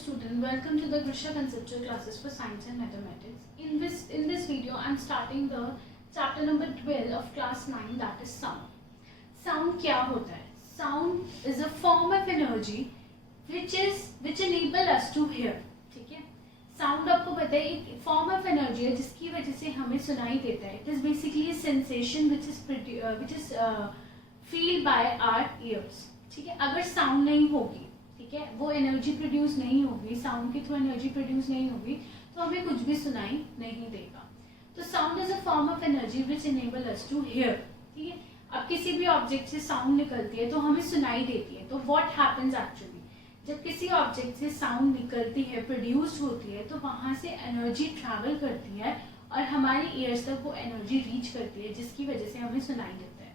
student, welcome to the Grisha Conceptual Classes for Science and Mathematics. In this video, I am starting the chapter number 12 of class 9, that is sound. Sound क्या होता है? Sound is a form of energy which enable us to hear. ठीक है? Sound आपको पता है एक form of energy है जिसकी वजह से हमें सुनाई देता है. It is basically a sensation which is feel by our ears. ठीक है? अगर sound नहीं होगी, ठीक है, वो एनर्जी प्रोड्यूस नहीं होगी, साउंड के थ्रू एनर्जी प्रोड्यूस नहीं होगी, तो हमें कुछ भी सुनाई नहीं देगा. तो sound is a form of energy which enable us to hear. ठीक है, अब किसी भी ऑब्जेक्ट से साउंड निकलती है तो हमें सुनाई देती है. तो व्हाट हैपेंस एक्चुअली, जब किसी ऑब्जेक्ट से साउंड निकलती है, प्रोड्यूस होती है, तो वहां से एनर्जी ट्रैवल करती है और हमारे ईयर्स तक वो एनर्जी रीच करती है, जिसकी वजह से हमें सुनाई देता है.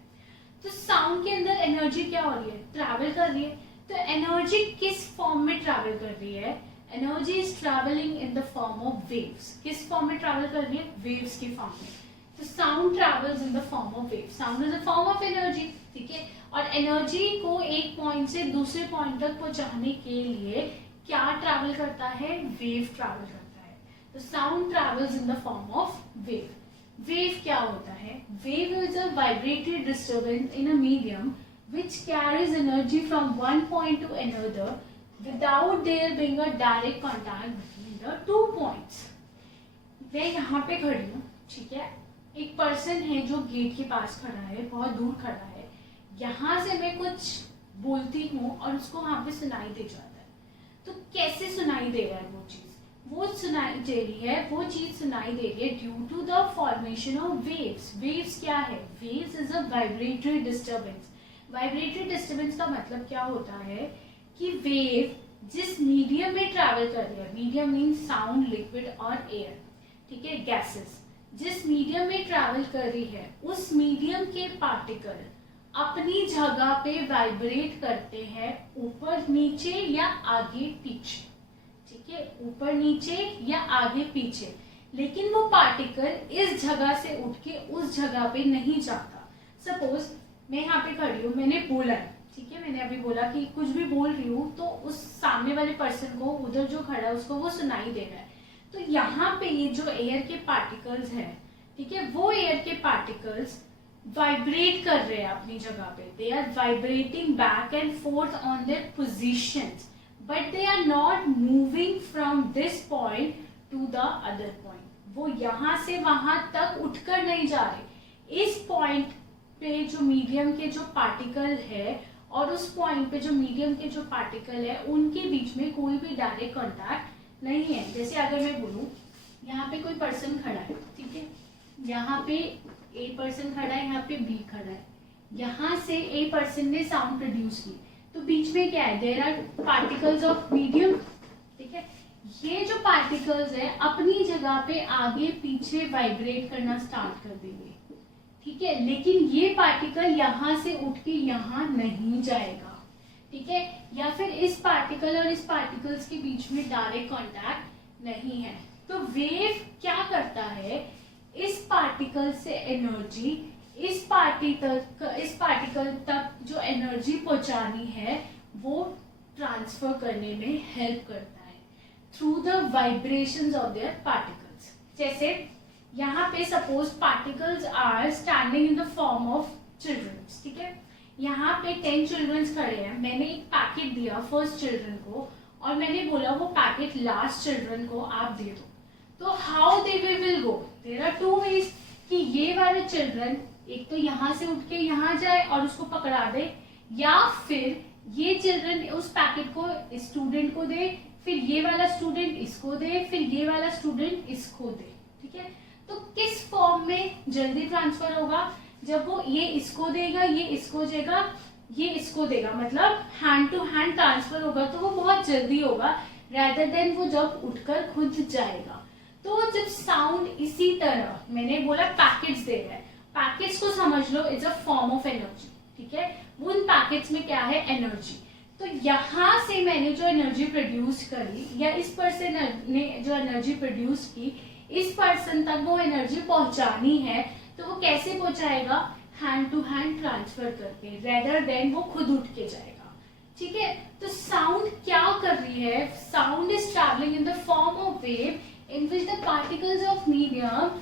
तो साउंड के अंदर एनर्जी क्या हो रही है? ट्रैवल कर रही है. तो एनर्जी किस फॉर्म में ट्रैवल कर रही है? Energy is travelling in the form of waves. किस फॉर्म में ट्रैवल कर रही है? वेव्स की फॉर्म में. तो sound travels in the form of wave. Sound is a form of energy. ठीक है, और एनर्जी को एक पॉइंट से दूसरे पॉइंट तक पहुंचाने के लिए क्या ट्रैवल करता है? वेव ट्रैवल करता है. तो sound travels in the form of wave. Wave क्या होता है? Wave is a vibrated disturbance in a medium which carries energy from one point to another without there being a direct contact between the two points. मैं यहाँ पे खड़ी हूँ, ठीक है, एक पर्सन है जो गेट के पास खड़ा है, बहुत दूर खड़ा है. यहाँ से मैं कुछ बोलती हूँ और उसको वहाँ पे सुनाई दे जाता है. तो कैसे सुनाई दे रहा है वो चीज? वो सुनाई दे रही है, वो चीज सुनाई दे रही है due to the formation of waves. Waves क्या है? Waves is a vibratory disturbance. Vibratory disturbance का मतलब क्या होता है कि वेव जिस मीडियम में ट्रैवल कर रही है, मीडियम मीन्स साउंड, लिक्विड और एयर, ठीक है, गैसेस, जिस मीडियम में ट्रैवल कर रही है उस मीडियम के पार्टिकल अपनी जगह पे वाइब्रेट करते हैं, ऊपर नीचे या आगे पीछे. ठीक है, ऊपर नीचे या आगे पीछे, लेकिन वो पार्टिकल इस जगह से उठ के उस जगह पे नहीं जाता. सपोज मैं यहाँ पे खड़ी हूँ, मैंने बोला है, ठीक है, मैंने अभी बोला कि कुछ भी बोल रही हूँ, तो उस सामने वाले पर्सन को, उधर जो खड़ा है उसको वो सुनाई दे रहा है. तो यहाँ पे ये जो एयर के पार्टिकल्स हैं, ठीक है, वो एयर के पार्टिकल्स वाइब्रेट कर रहे हैं अपनी जगह पे. They are vibrating back and forth on their positions, but they are not moving from this point to the other point. वो यहाँ से वहां तक उठकर नहीं जा रहे. इस पॉइंट पे जो मीडियम के जो पार्टिकल है और उस पॉइंट पे जो मीडियम के जो पार्टिकल है, उनके बीच में कोई भी डायरेक्ट कांटेक्ट नहीं है. जैसे अगर मैं बोलूं यहाँ पे कोई पर्सन खड़ा है, ठीक है, यहाँ पे ए पर्सन खड़ा है, यहाँ पे बी खड़ा है. यहाँ से ए पर्सन ने साउंड प्रोड्यूस की, तो बीच में क्या है? There are particles of medium. ठीक है, ये जो पार्टिकल्स है अपनी जगह पे आगे पीछे वाइब्रेट करना स्टार्ट कर देंगे. ठीक है, लेकिन ये पार्टिकल यहाँ से उठ के यहाँ नहीं जाएगा. ठीक है, या फिर इस पार्टिकल और इस पार्टिकल्स के बीच में डायरेक्ट कांटेक्ट नहीं है. तो वेव क्या करता है? इस पार्टिकल से एनर्जी इस पार्टिकल तक जो एनर्जी पहुंचानी है वो ट्रांसफर करने में हेल्प करता है through the vibrations of their particles. जैसे यहाँ पे suppose particles are standing in the form of childrens. ठीक है, यहाँ पे 10 चिल्ड्रंस खड़े हैं. मैंने एक पैकेट दिया फर्स्ट चिल्ड्रन को और मैंने बोला वो पैकेट लास्ट चिल्ड्रन को आप दे दो. तो how they will go? There are two ways कि ये वाले चिल्ड्रन एक तो यहाँ से उठ के यहाँ जाए और उसको पकड़ा दे, या फिर ये चिल्ड्रन उस पैकेट को स्टूडेंट को दे, फिर ये वाला स्टूडेंट इसको दे, फिर ये वाला स्टूडेंट इसको दे. ठीक है, तो किस फॉर्म में जल्दी ट्रांसफर होगा? जब वो ये इसको देगा, ये इसको देगा, ये इसको देगा, मतलब हैंड टू हैंड ट्रांसफर होगा, तो वो बहुत जल्दी होगा rather देन वो जब उठकर खुद जाएगा. तो जब साउंड इसी तरह, मैंने बोला पैकेट्स दे रहा है, पैकेट्स को समझ लो it's a form of energy. ठीक है, उन पैकेट्स में क्या है? एनर्जी. तो यहाँ से मैंने जो एनर्जी प्रोड्यूस करी या इस पर्सन ने जो एनर्जी प्रोड्यूस की, इस पर्सन तक वो एनर्जी पहुंचानी है, तो वो कैसे पहुंचाएगा? हैंड टू हैंड ट्रांसफर करके, रेदर देन वो खुद उठ के जाएगा. ठीक है, तो साउंड क्या कर रही है, sound is travelling in the form of wave in which the particles of medium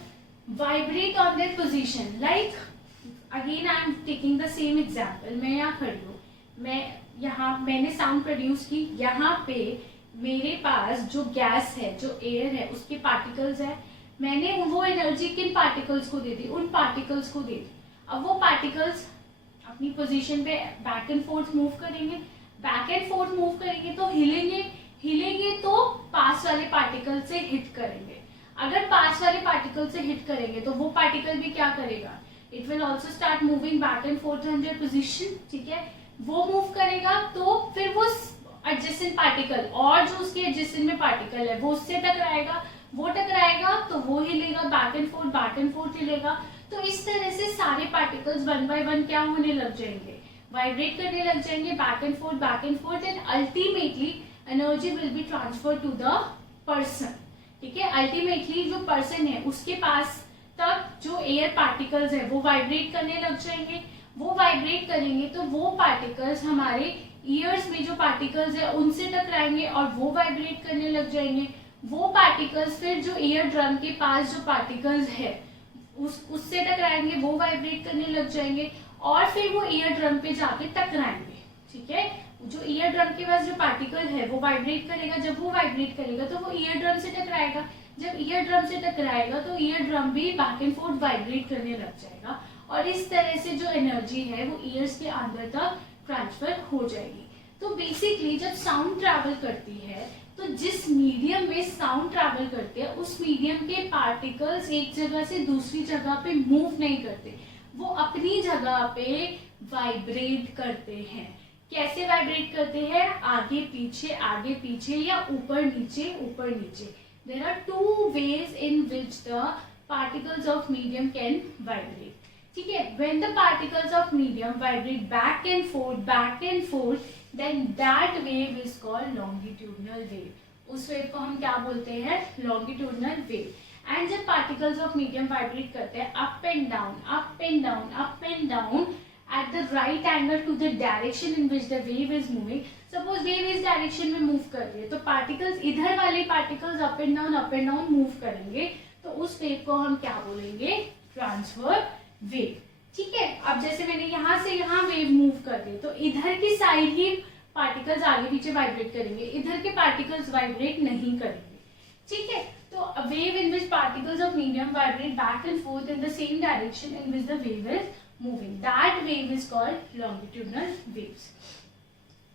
vibrate on their position. Like again I am taking the same example. मैं यहाँ खड़ी हूँ, मैंने साउंड प्रोड्यूस की, यहाँ पे मेरे पास जो गैस है, जो एयर है, उसके पार्टिकल्स है, मैंने वो एनर्जी किन पार्टिकल्स को दे दी, उन पार्टिकल्स को दे दी। अब वो पार्टिकल्स अपनी पोजीशन पे बैक एंड फोर्थ मूव करेंगे, बैक एंड फोर्थ मूव करेंगे तो हिलेंगे तो पास वाले पार्टिकल से हिट करेंगे। अगर पास वाले पार्टिकल से हिट करेंगे तो वो पार्टिकल भी क्या करेगा, it will also start moving back and fourth in their position. ठीक है, वो मूव करेगा तो फिर वो एडजेसेंट पार्टिकल और जो उसके एडजेसेंट में पार्टिकल है वो उससे टकराएगा, वो टकराएगा तो वो हिलेगा, बैक एंड फोर्थ हिलेगा। तो इस तरह से सारे पार्टिकल्स वन बाय वन क्या होने लग जाएंगे, वाइब्रेट करने लग जाएंगे, back and forth and ultimately energy will be transfer to the person. ठीक है, अल्टीमेटली जो पर्सन है उसके पास तक जो एयर पार्टिकल्स है वो वाइब्रेट करने लग जाएंगे, वो वाइब्रेट करेंगे तो वो पार्टिकल्स हमारे ईयर्स में जो पार्टिकल्स है उनसे टकराएंगे और वो वाइब्रेट करने लग जाएंगे। वो पार्टिकल्स फिर जो ईयर ड्रम के पास जो पार्टिकल्स है उससे टकराएंगे, वो वाइब्रेट करने लग जाएंगे और फिर वो ईयर ड्रम पे जाके टकराएंगे। ठीक है, जो ईयर ड्रम के पास जो पार्टिकल है वो वाइब्रेट करेगा, जब वो वाइब्रेट करेगा तो वो ईयर ड्रम से टकराएगा, जब ईयर ड्रम से टकराएगा तो ईयर ड्रम भी बैक एंड फोर्थ वाइब्रेट करने लग जाएगा और इस तरह से जो एनर्जी है वो ईयर्स के अंदर तक ट्रांसफर हो जाएगी। तो बेसिकली जब साउंड ट्रैवल करती है तो जिस मीडियम में साउंड ट्रैवल करते हैं उस मीडियम के पार्टिकल्स एक जगह से दूसरी जगह पे मूव नहीं करते, वो अपनी जगह पे वाइब्रेट करते हैं। कैसे वाइब्रेट करते हैं, आगे पीछे या ऊपर नीचे। There are two ways in which the particles of medium can vibrate. ठीक है, when the particles of medium vibrate back and forth then that wave is called longitudinal wave. उस वेव को हम क्या बोलते हैं, लॉन्गिट्यूडनल वेव। एंड जब particles of medium vibrate करते हैं up and down at the right angle to the direction in which the wave is moving, suppose wave इस डायरेक्शन में मूव कर रही है तो पार्टिकल्स इधर वाले particles up and down move करेंगे तो उस वेव को हम क्या बोलेंगे, ट्रांसफर वेव। ठीक है, अब जैसे मैंने यहाँ से यहाँ वेव मूव कर दी तो इधर की साइड ही पार्टिकल्स आगे पीछे वाइब्रेट करेंगे, इधर के पार्टिकल्स वाइब्रेट नहीं करेंगे। ठीक है, तो a wave in which particles of medium vibrate back and forth in the same direction in which the wave is moving, that wave is called longitudinal waves.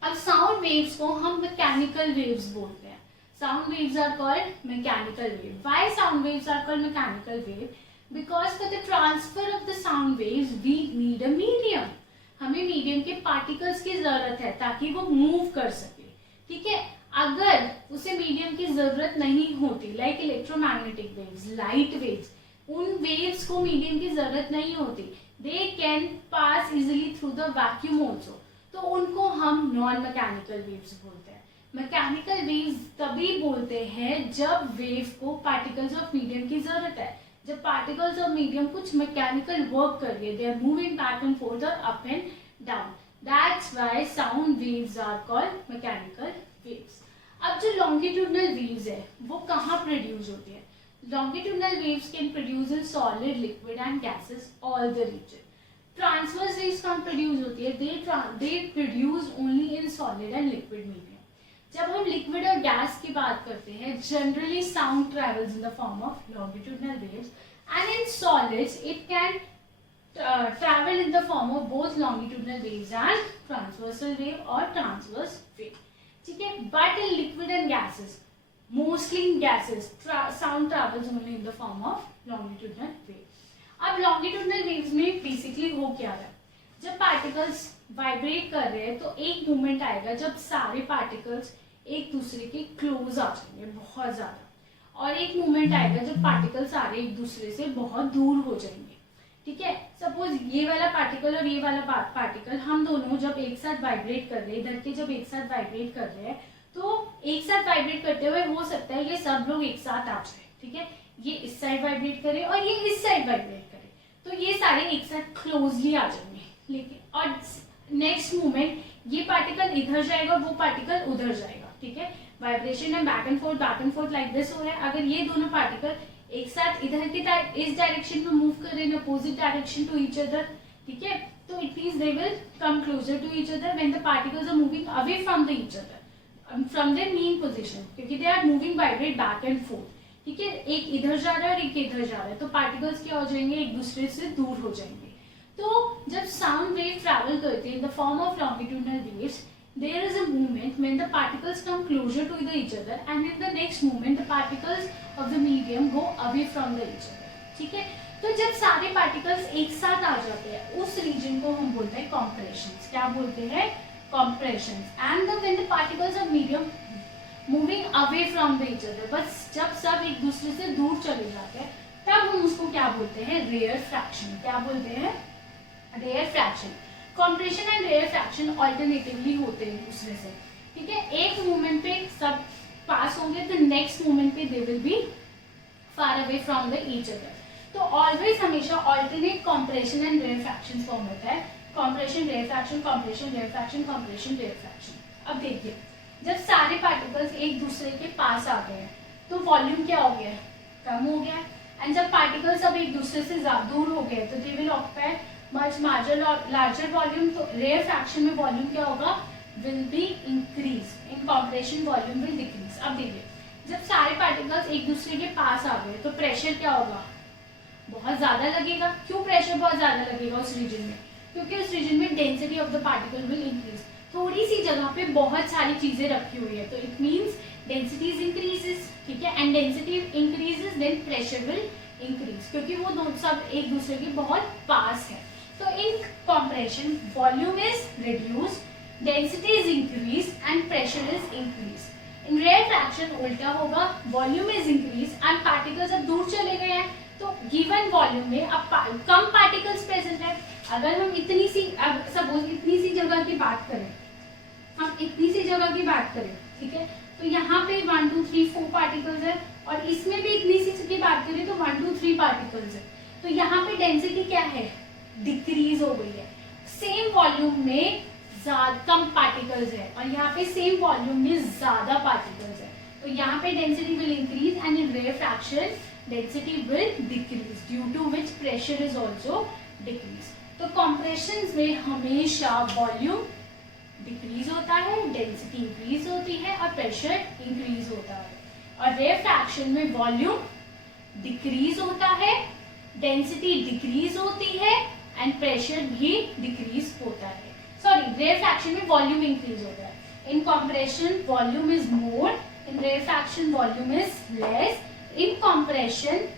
अब sound waves को हम mechanical waves बोलते हैं। Sound waves are called mechanical wave. Why sound waves are called mechanical wave? Because for the transfer of the sound waves we need a medium. हमें medium के particles की जरूरत है ताकि वो move कर सके। ठीक है, अगर उसे मीडियम की जरूरत नहीं होती, like electromagnetic waves, light waves, उन वेव्स को मीडियम की जरूरत नहीं होती, they can pass easily through the vacuum also, तो उनको हम नॉन मैकेनिकल वेव्स बोलते हैं। मैकेनिकल वेव्स तभी बोलते हैं जब वेव को पार्टिकल्स ऑफ मीडियम की जरूरत है, जब पार्टिकल्स ऑफ मीडियम कुछ मैकेनिकल वर्क कर रही है, they are moving back and forth और up and down. That's why sound waves are called mechanical waves. अब जो लॉन्गिट्यूडनल वेव्स है वो कहाँ प्रोड्यूस होती है, longitudinal waves can produce in solid, liquid and gases all the region. Transverse waves कहाँ produce होती है, they produce only in solid and liquid medium. जब हम लिक्विड और गैस की बात करते हैं, generally sound travels in the form of longitudinal waves and in solids it can travel in the form of both longitudinal waves and transversal wave or transverse wave. ठीक है, but in liquid and gases, mostly in gases, sound travels only in the form of longitudinal wave. अब longitudinal waves में basically हो क्या रहा है, जब particles vibrate कर रहे हैं तो एक moment आएगा जब सारे particles एक दूसरे के close आ जाएंगे बहुत ज्यादा, और एक moment आएगा जब particles सारे एक दूसरे से बहुत दूर हो जाएंगे। ठीक है, सपोज ये वाला पार्टिकल और ये वाला पार्टिकल हम दोनों जब एक साथ वाइब्रेट कर रहे हैं, इधर के जब एक साथ वाइब्रेट कर रहे हैं तो एक साथ वाइब्रेट करते हुए हो सकता है ये सब लोग एक साथ आ जाए। ठीक है, ये इस साइड वाइब्रेट करे और ये इस साइड वाइब्रेट करे तो ये सारे एक साथ क्लोजली आ जाएंगे, लेकिन और नेक्स्ट मोमेंट ये पार्टिकल इधर जाएगा, वो पार्टिकल उधर जाएगा, ठीक है। वाइब्रेशन है back and fourth like this हो रहा है। अगर ये दोनों पार्टिकल एक साथ इधर की इस डायरेक्शन में मूव कर रहे हैं, opposite direction to each other, ठीक है, तो it means they will come closer to each other when the particles are moving away from the each other, from their mean position, क्योंकि they are moving vibrate back and forth, ठीक है। एक इधर जा रहा है और एक इधर जा रहा है, तो पार्टिकल्स क्या हो जाएंगे, एक दूसरे से दूर हो जाएंगे। तो जब साउंड वेव ट्रैवल करते हैं इन the form of longitudinal waves, there is a movement when the particles come closer to each other, and in the next moment the particles of the medium go away from each other, ठीक है। तो जब सारे particles एक साथ आ जाते हैं उस रीजन को हम बोलते हैं कॉम्प्रेशंस। क्या बोलते हैं, compressions. And when the particles of medium moving away from each other, बस जब सब एक दूसरे से दूर चले जाते हैं तब हम उसको क्या बोलते हैं, रेयर फ्रैक्शन। क्या बोलते हैं, rarefaction. Compression and rarefaction alternatively होते हैं दूसरे से, ठीक है। एक मूवमेंट पे सब पास होंगे तो नेक्स्ट मूवमेंट पे they will be far away from the each other. तो ऑलवेज हमेशा alternate compression and rarefaction form होता है, compression rarefaction, compression rarefaction, compression rarefaction. अब देखिए, जब सारे पार्टिकल्स एक दूसरे के पास आ गए हैं तो वॉल्यूम क्या हो गया, कम हो गया। एंड जब पार्टिकल्स अब एक दूसरे से दूर हो गए तो they will occupy much larger volume. तो रेयर फ्रैक्शन में वॉल्यूम क्या होगा, will be increase, in compression volume will decrease. अब देखिए, जब सारे पार्टिकल्स एक दूसरे के पास आ गए तो प्रेशर क्या होगा, बहुत ज्यादा लगेगा। क्यों प्रेशर बहुत ज्यादा लगेगा उस रीजन में, क्योंकि उस रीजन में density of the particle will increase. थोड़ी सी जगह पे बहुत सारी चीजें रखी हुई है, तो इट मीन्स डेंसिटी इंक्रीजेस, ठीक है। And density increases then pressure will increase, क्योंकि वो दोनों सब एक दूसरे के बहुत पास है। तो इन compression volume is reduced, density is increased and pressure is increased. In rare fraction उल्टा होगा, volume is increased and particles अब दूर चले गए हैं तो given volume में अब कम particles present है। अगर हम इतनी सी, अब सपोज इतनी सी जगह की बात करें, हम इतनी सी जगह की बात करें, ठीक है, तो यहाँ पे 1 2 3 4 पार्टिकल्स है और इसमें भी इतनी सी की बात करें तो 1 2 3 पार्टिकल्स है। तो यहाँ पे डेंसिटी क्या है, डिक्रीज हो गई है। सेम वॉल्यूम में कम पार्टिकल्स है और यहाँ पे सेम वॉल्यूम में ज्यादा पार्टिकल्स है, तो यहाँ पे density will increase and in rarefaction density will decrease due to which pressure is also decrease. तो कॉम्प्रेशन में हमेशा वॉल्यूम डिक्रीज होता है, डेंसिटी इंक्रीज होती है और प्रेशर इंक्रीज होता है। और रेयर फ्रैक्शन में वॉल्यूम डिक्रीज होता है, डेंसिटी डिक्रीज होती है एंड प्रेशर भी डिक्रीज होता है। सॉरी, रेयर फ्रैक्शन में वॉल्यूम इंक्रीज होता है। In compression volume is more, in rarefaction volume is less. In compression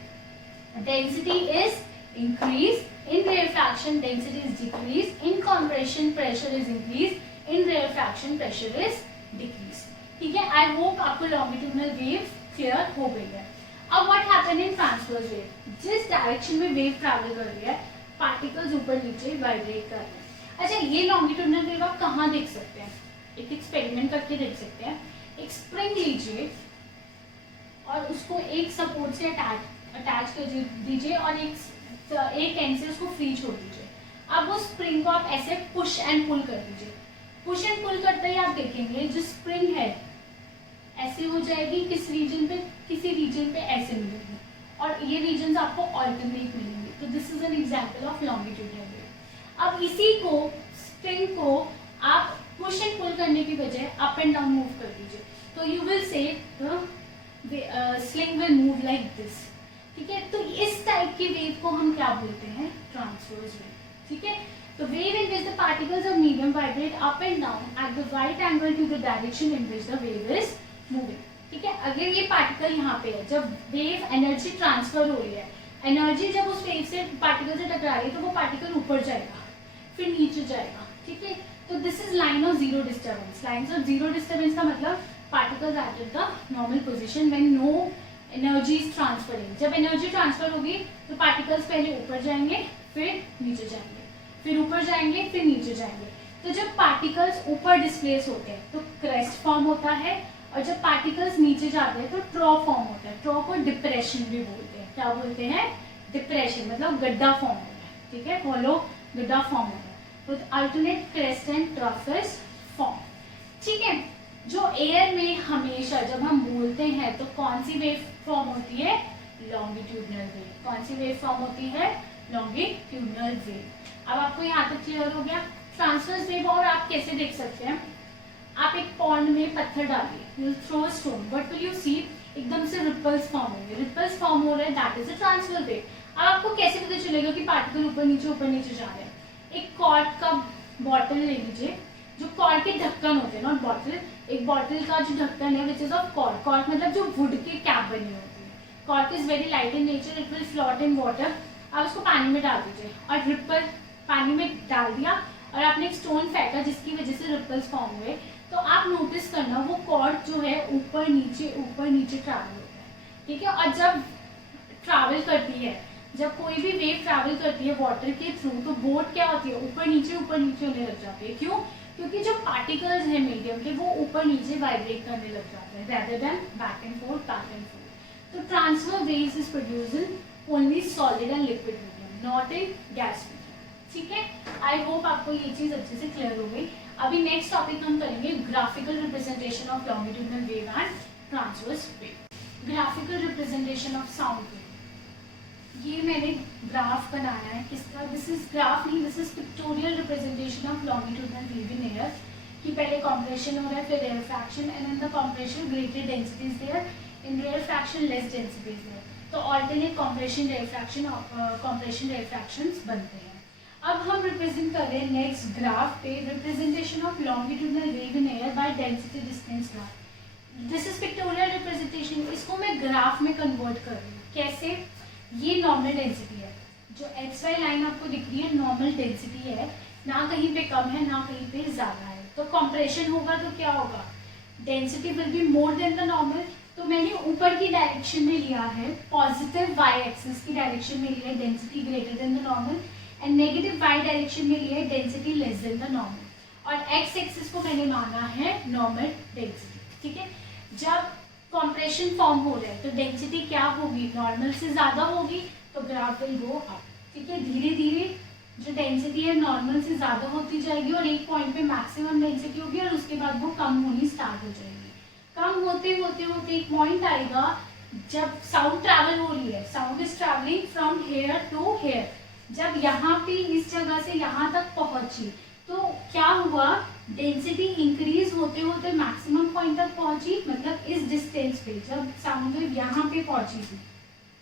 density is increase, in rare fraction density is decreased, in compression pressure is increased, in rare fraction pressure is decreased, ठीक है। I hope आपको longitudinal wave clear हो गई है। अब what happen in transverse wave, जिस direction में wave travel कर रही है पार्टिकल्स ऊपर नीचे वाइब्रेट कर रहे हैं। अच्छा, ये लॉन्गिट्यूडनल वेव आप कहाँ देख सकते हैं, एक एक्सपेरिमेंट करके देख सकते हैं। एक स्प्रिंग लीजिए और उसको एक सपोर्ट से अटैच कर दीजिए और एक एंड से उसको फ्री छोड़ दीजिए। अब वो स्प्रिंग को आप ऐसे पुश एंड पुल कर दीजिए। पुश एंड पुल करते ही आप देखेंगे जो स्प्रिंग है ऐसे हो जाएगी, किस रीजन पे, किसी रीजन पे ऐसे मिलेगी और ये रीजन आपको ऑल्टरनेट मिलेंगे। तो this is an example of longitudinal wave. अब इसी को स्प्रिंग को आप पुश एंड पुल करने की बजाय अप एंड डाउन मूव कर दीजिए, तो you will say sling will move like this, ठीक है। तो इस टाइप की वेव को हम क्या बोलते हैं, ट्रांसवर्स वेव, ठीक है। तो wave in which the particles of medium vibrate up and down at the right angle to the direction in which the wave is moving, ठीक है। अगर ये पार्टिकल यहाँ पे है, जब वेव एनर्जी ट्रांसफर हो रही है, एनर्जी जब उस वेव से पार्टिकल से टकरा रही है तो वो पार्टिकल ऊपर जाएगा फिर नीचे जाएगा, ठीक है। तो this is line of zero disturbance. Lines of zero disturbance का मतलब particles are at the normal position when no energy is transferring. जब एनर्जी ट्रांसफर होगी तो पार्टिकल्स पहले ऊपर जाएंगे फिर नीचे जाएंगे, फिर ऊपर जाएंगे फिर नीचे जाएंगे। तो जब पार्टिकल्स ऊपर डिस्प्लेस होते हैं तो क्रेस्ट फॉर्म होता है और जब पार्टिकल्स नीचे जाते हैं तो ट्रॉ फॉर्म होता है। ट्रॉ को डिप्रेशन भी बोलते हैं। क्या बोलते हैं, डिप्रेशन, मतलब गड्ढा फॉर्म होता है, ठीक है, हॉलो गड्ढा फॉर्म होता है। तो alternate crest and trough is form. ठीक है, जो एयर में हमेशा जब हम बोलते हैं तो कौन सी वेव फॉर्म होती है? Longitudinal wave. कौन सी वेव फॉर्म होती है? Longitudinal wave. अब आपको यहाँ तक क्लियर हो गया? ट्रांसवर्स वेव और आप कैसे देख सकते हैं? आप एक पॉन्ड में पत्थर डालिए, you throw a stone, what will you see? एकदम से रिपल्स फॉर्म होंगे, रिपल्स फॉर्म हो रहे हैं, that is a transverse wave. अब आपको कैसे पता चलेगा कि पार्टिकल ऊपर नीचे जा रहे हैं? एक कॉर्क का बॉटल ले लीजिए, जो कॉर्क के ढक्कन होते हैं, नॉट बॉटल, एक बॉटल का जो ढक्कन है which is of cork. Cork मतलब जो वुड के कैप बनी होती है। Cork is very light in nature, it will float in water. आप उसको पानी में डाल दीजिए और रिपल पानी में डाल दिया और आपने एक स्टोन फेंका जिसकी वजह से रिपल्स फॉर्म हुए, तो आप नोटिस करना वो कॉर्क जो है ऊपर नीचे ट्रैवल होता है। ठीक है, और जब ट्रैवल करती है, जब कोई भी वेव ट्रैवल करती है वाटर के थ्रू, तो बोट क्या होती है? ऊपर नीचे होने लग जाती है। क्यों? क्योंकि जो पार्टिकल्स हैं मीडियम के वो ऊपर नीचे वाइब्रेट करने लग जाते हैं rather than back and forth. तो transfer waves is produced in only solid and liquid medium, not in gas medium. ठीक है, आई होप आपको ये चीज अच्छे से क्लियर हो गई। अभी नेक्स्ट टॉपिक हम करेंगे graphical representation of longitudinal wave and transverse wave. Graphical representation of sound wave, ये मैंने ग्राफ बनाया है किसका? दिस इज ग्राफ नहीं, this is pictorial representation of longitudinal wave in air. कि पहले कॉम्प्रेशन हो रहा है, फिर rarefaction, and in the compression greater density is there, in rarefaction less density is there. तो ऑल्टरनेट कॉम्प्रेशन रेयरफैक्शंस बनते हैं। अब हम रिप्रेजेंट कर रहे हैं नेक्स्ट ग्राफ पे representation of longitudinal wave in air by density distance graph. This is pictorial representation, इसको मैं ग्राफ में कन्वर्ट कर रही हूँ। कैसे? ये नॉर्मल डेंसिटी है, जो एक्स वाई लाइन आपको दिख रही है नॉर्मल डेंसिटी है, ना कहीं पे कम है ना कहीं पे ज्यादा है। तो कंप्रेशन होगा तो क्या होगा? Density will be more than the normal. तो मैंने ऊपर की डायरेक्शन में लिया है, पॉजिटिव वाई एक्सिस की डायरेक्शन में लिया है density greater than the normal, and negative Y direction में लिया है density less than the normal, और एक्स एक्सिस को मैंने माना है नॉर्मल डेंसिटी। ठीक है, जब कॉम्प्रेशन फॉर्म हो रहा है तो डेंसिटी क्या होगी? नॉर्मल से ज्यादा होगी, तो ग्राफ विल गो अप। ठीक है, धीरे धीरे जो डेंसिटी है नॉर्मल से ज्यादा होती जाएगी और एक पॉइंट पे मैक्सिमम डेंसिटी होगी और उसके बाद वो कम होनी स्टार्ट हो जाएगी। कम होते होते होते एक पॉइंट आएगा जब साउंड ट्रैवल हो रही है, sound is travelling from here to here. जब यहाँ पे इस जगह से यहाँ तक पहुंची तो क्या हुआ? डेंसिटी इंक्रीज होते होते मैक्सिमम पॉइंट तक पहुंची, मतलब इस डिस्टेंस पे जब साउंड वेव यहाँ पे पहुंची थी,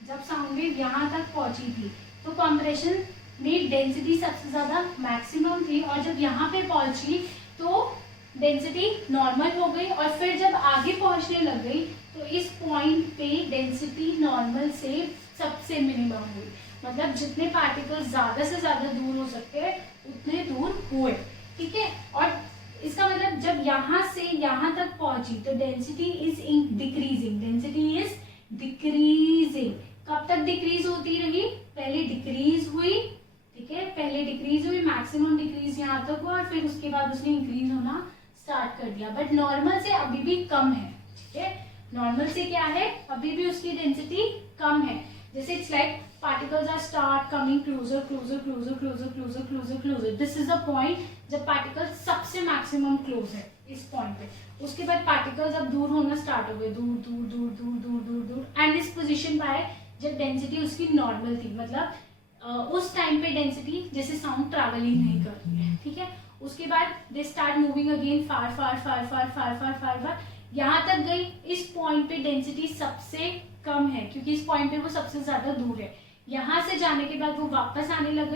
जब साउंड वेव यहाँ तक पहुंची थी तो कॉम्प्रेशन में डेंसिटी सबसे ज्यादा मैक्सिमम थी, और जब यहाँ पे पहुंची तो डेंसिटी नॉर्मल हो गई, और फिर जब आगे पहुंचने लग गई तो इस पॉइंट पे डेंसिटी नॉर्मल से सबसे मिनिमम हुई। मतलब जितने पार्टिकल्स ज्यादा से ज्यादा दूर हो सकते हैं उतने दूर हुए। ठीक है, और इसका मतलब जब यहाँ से यहाँ तक पहुंची तो density is decreasing, density is decreasing. कब तक डिक्रीज होती रही? पहले डिक्रीज हुई, ठीक है, पहले डिक्रीज हुई, मैक्सिमम डिक्रीज यहाँ तक हुआ, और फिर उसके बाद उसने इंक्रीज होना स्टार्ट कर दिया, बट नॉर्मल से अभी भी कम है। ठीक है, नॉर्मल से क्या है? अभी भी उसकी डेंसिटी कम है। जैसे it's like particles are start coming closer closer closer closer closer closer closer, this is the point जब पार्टिकल सबसे मैक्सिमम क्लोज है इस पॉइंट पे। उसके बाद पार्टिकल्स अब दूर होना स्टार्ट हो गए, दूर दूर दूर दूर दूर दूर दूर, एंड इस पोजीशन पर आए जब डेंसिटी उसकी नॉर्मल थी, मतलब उस टाइम पे डेंसिटी जैसे साउंड ट्रैवल ही नहीं कर रही है। ठीक है, उसके बाद दे स्टार्ट मूविंग अगेन फार फार फार फार फार फार फार फार, यहाँ तक गई। इस पॉइंट पे डेंसिटी सबसे कम है क्योंकि इस पॉइंट पे वो सबसे ज्यादा दूर है। यहाँ से जाने के बाद वो वापस आने लग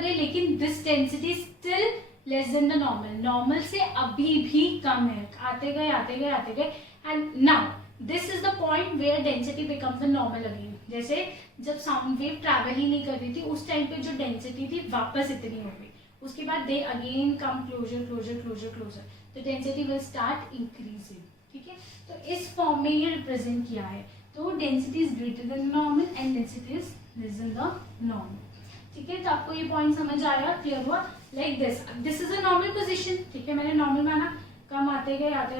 गए, लेकिन this density still less than the normal, normal से अभी भी कम है। आते गए, and now this is the point where density becomes the normal again. जैसे जब साउंड वेव ट्रैवल ही नहीं कर रही थी उस टाइम पे जो डेंसिटी थी वापस इतनी हो गई, उसके बाद they again come closer closer closer closer, तो डेंसिटी विल स्टार्ट इंक्रीजिंग। ठीक है, तो इस फॉर्म में ये रिप्रेजेंट किया है। तो density is greater than normal and density is less than the normal. ठीक है, तो आपको ये पॉइंट समझ आया, क्लियर हुआ? Like this is a normal position. ठीक है, मैंने नॉर्मल माना, कम आते गए, आते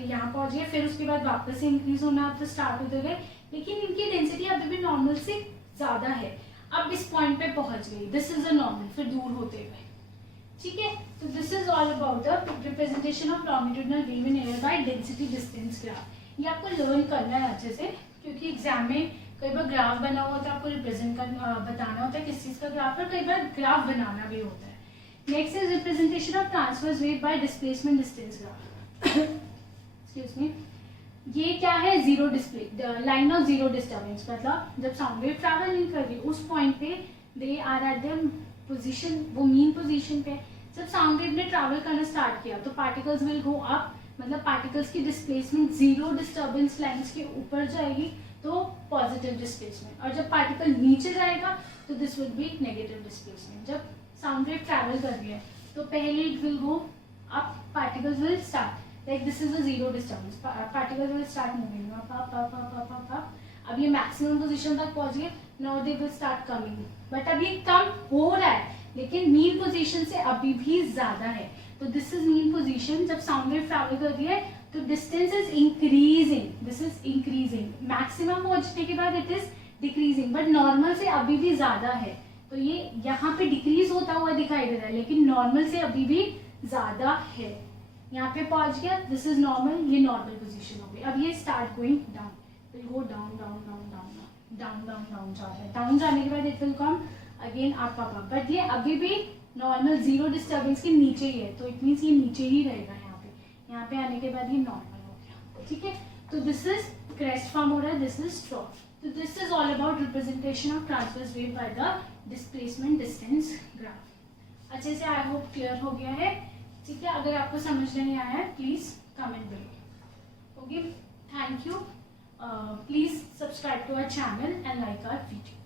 यहाँ पहुंच गए, फिर उसके बाद वापस से इंक्रीज होना तो स्टार्ट होते गए, लेकिन इनकी डेंसिटी अभी भी नॉर्मल से ज्यादा है। अब इस पॉइंट पे पहुंच गई, दिस इज अ नॉर्मल, फिर दूर होते गए। ठीक है, तो this is all about the representation of longitudinal wave in air by density distance graph. ये आपको लर्न करना है अच्छे से, क्योंकि एग्जाम में कई बार ग्राफ बना हुआ होता है, आपको रिप्रेजेंट करना बताना होता है किस चीज़ का ग्राफ है, कई बार ग्राफ बनाना भी होता है। Next is representation of transverse wave bye displacement distance graph. Excuse me, ये क्या है, zero display line of zero disturbance, मतलब जब साउंड वेव ट्रैवल नहीं कर रही उस पॉइंट पे they are at the position, वो मीन पोजीशन पे। जब साउंड वेव ने ट्रैवल करना स्टार्ट किया तो पार्टिकल्स विल गो अप, मतलब पार्टिकल्स की डिस्प्लेसमेंट जीरो डिस्टर्बेंस लाइंस के ऊपर जाएगी तो पॉजिटिव डिस्प्लेसमेंट, और जब पार्टिकल नीचे जाएगा तो this will be negative displacement. जब साउंड वेव ट्रैवल कर रही है तो पहले it will go up, particles will start like this is a zero disturbance, particles will start moving up up up up up up. अब ये maximum position तक पहुंच गए, now they will start coming, but अब ये कम हो रहा है लेकिन मीन पोजीशन से अभी भी ज्यादा है। तो दिस इज मीन पोजीशन। जब साउंड वेव ट्रैवल कर रही है तो distance is increasing, this is increasing, maximum पहुंचने के बाद it is decreasing, but normal से अभी भी ज्यादा है। तो ये यहाँ पे डिक्रीज होता हुआ दिखाई दे रहा है लेकिन नॉर्मल से अभी भी ज्यादा है। यहाँ पे पहुंच गया, दिस इज नॉर्मल, ये नॉर्मल पोजीशन हो गई। अब ये start going down, will go down down down down down down down जा रहा है, डाउन जाने के बाद it will come again up up up, but ये अभी भी नॉर्मल जीरो डिस्टर्बेंस के नीचे ही है, तो इट मीन्स ये नीचे ही रहेगा। यहाँ पे आने के बाद ये नॉर्मल हो गया। ठीक है, तो दिस इज क्रेस्ट फॉर्म हो रहा है, दिस इज ट्रॉफ। तो this is all about representation of transverse wave by the displacement distance graph. अच्छे से आई होप क्लियर हो गया है। ठीक है, अगर आपको समझ नहीं आया है please comment below. Okay, thank you. Please subscribe to our channel and like our video.